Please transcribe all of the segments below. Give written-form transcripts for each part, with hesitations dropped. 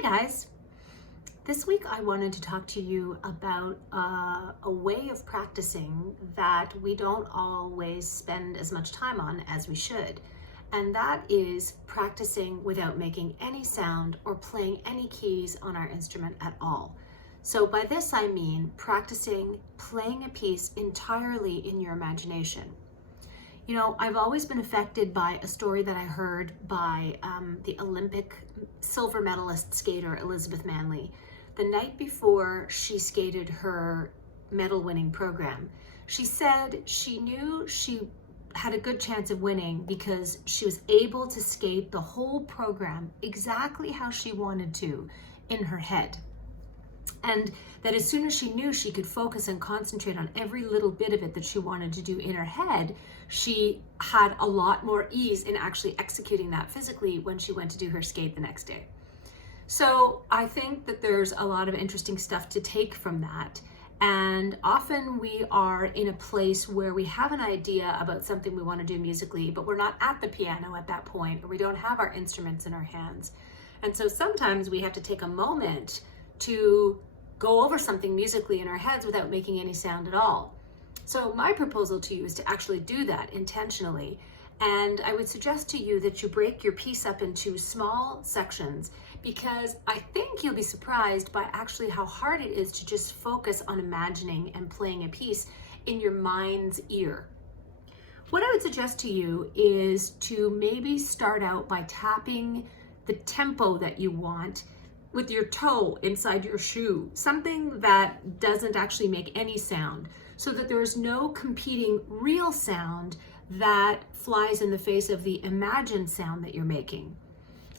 Hi guys. This week I wanted to talk to you about a way of practicing that we don't always spend as much time on as we should. And that is practicing without making any sound or playing any keys on our instrument at all. So by this I mean practicing playing a piece entirely in your imagination. You know, I've always been affected by a story that I heard by the Olympic silver medalist skater Elizabeth Manley. The night before she skated her medal winning program, she said she knew she had a good chance of winning because she was able to skate the whole program exactly how she wanted to in her head. And that as soon as she knew she could focus and concentrate on every little bit of it that she wanted to do in her head, she had a lot more ease in actually executing that physically when she went to do her skate the next day. So I think that there's a lot of interesting stuff to take from that. And often we are in a place where we have an idea about something we want to do musically, but we're not at the piano at that point, or we don't have our instruments in our hands. And so sometimes we have to take a moment to go over something musically in our heads without making any sound at all. So my proposal to you is to actually do that intentionally. And I would suggest to you that you break your piece up into small sections, because I think you'll be surprised by actually how hard it is to just focus on imagining and playing a piece in your mind's ear. What I would suggest to you is to maybe start out by tapping the tempo that you want with your toe inside your shoe, something that doesn't actually make any sound, so that there's no competing real sound that flies in the face of the imagined sound that you're making.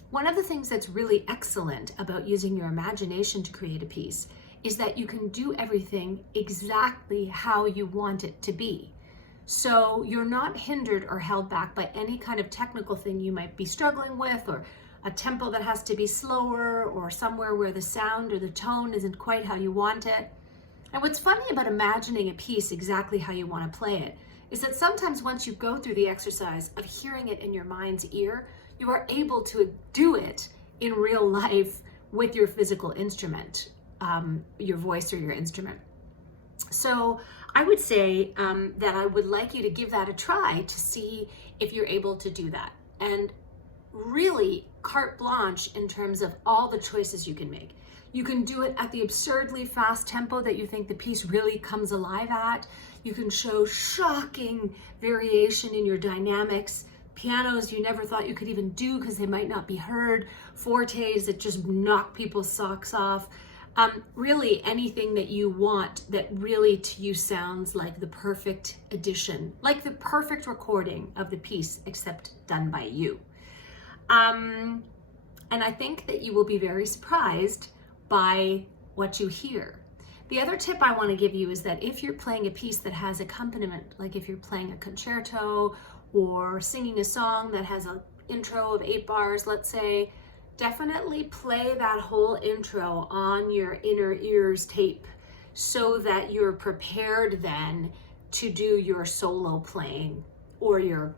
One of the things that's really excellent about using your imagination to create a piece is that you can do everything exactly how you want it to be. So you're not hindered or held back by any kind of technical thing you might be struggling with, or a tempo that has to be slower, or somewhere where the sound or the tone isn't quite how you want it. And what's funny about imagining a piece exactly how you want to play it is that sometimes once you go through the exercise of hearing it in your mind's ear, you are able to do it in real life with your physical instrument, your voice or your instrument. So I would say that I would like you to give that a try to see if you're able to do that. And really carte blanche in terms of all the choices you can make. You can do it at the absurdly fast tempo that you think the piece really comes alive at. You can show shocking variation in your dynamics, pianos you never thought you could even do because they might not be heard, fortes that just knock people's socks off. Really anything that you want that really to you sounds like the perfect edition, like the perfect recording of the piece, except done by you. And I think that you will be very surprised by what you hear. The other tip I want to give you is that if you're playing a piece that has accompaniment, like if you're playing a concerto or singing a song that has an intro of 8 bars, let's say, definitely play that whole intro on your inner ears tape so that you're prepared then to do your solo playing, or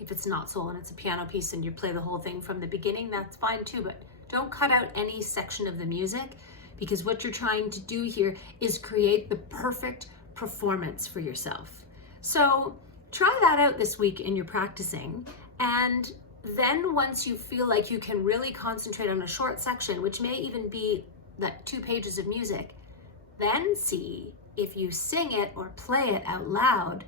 if it's not solo and it's a piano piece and you play the whole thing from the beginning, that's fine too, but don't cut out any section of the music, because what you're trying to do here is create the perfect performance for yourself. So try that out this week in your practicing, and then once you feel like you can really concentrate on a short section, which may even be that 2 pages of music, then see if you sing it or play it out loud,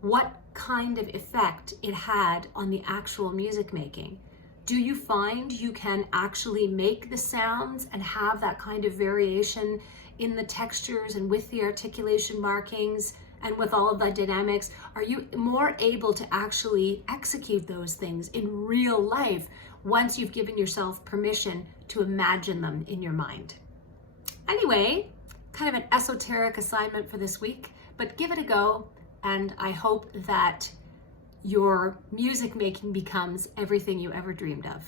what kind of effect it had on the actual music making. Do you find you can actually make the sounds and have that kind of variation in the textures and with the articulation markings and with all of the dynamics? Are you more able to actually execute those things in real life once you've given yourself permission to imagine them in your mind? Anyway, kind of an esoteric assignment for this week, but give it a go. And I hope that your music making becomes everything you ever dreamed of.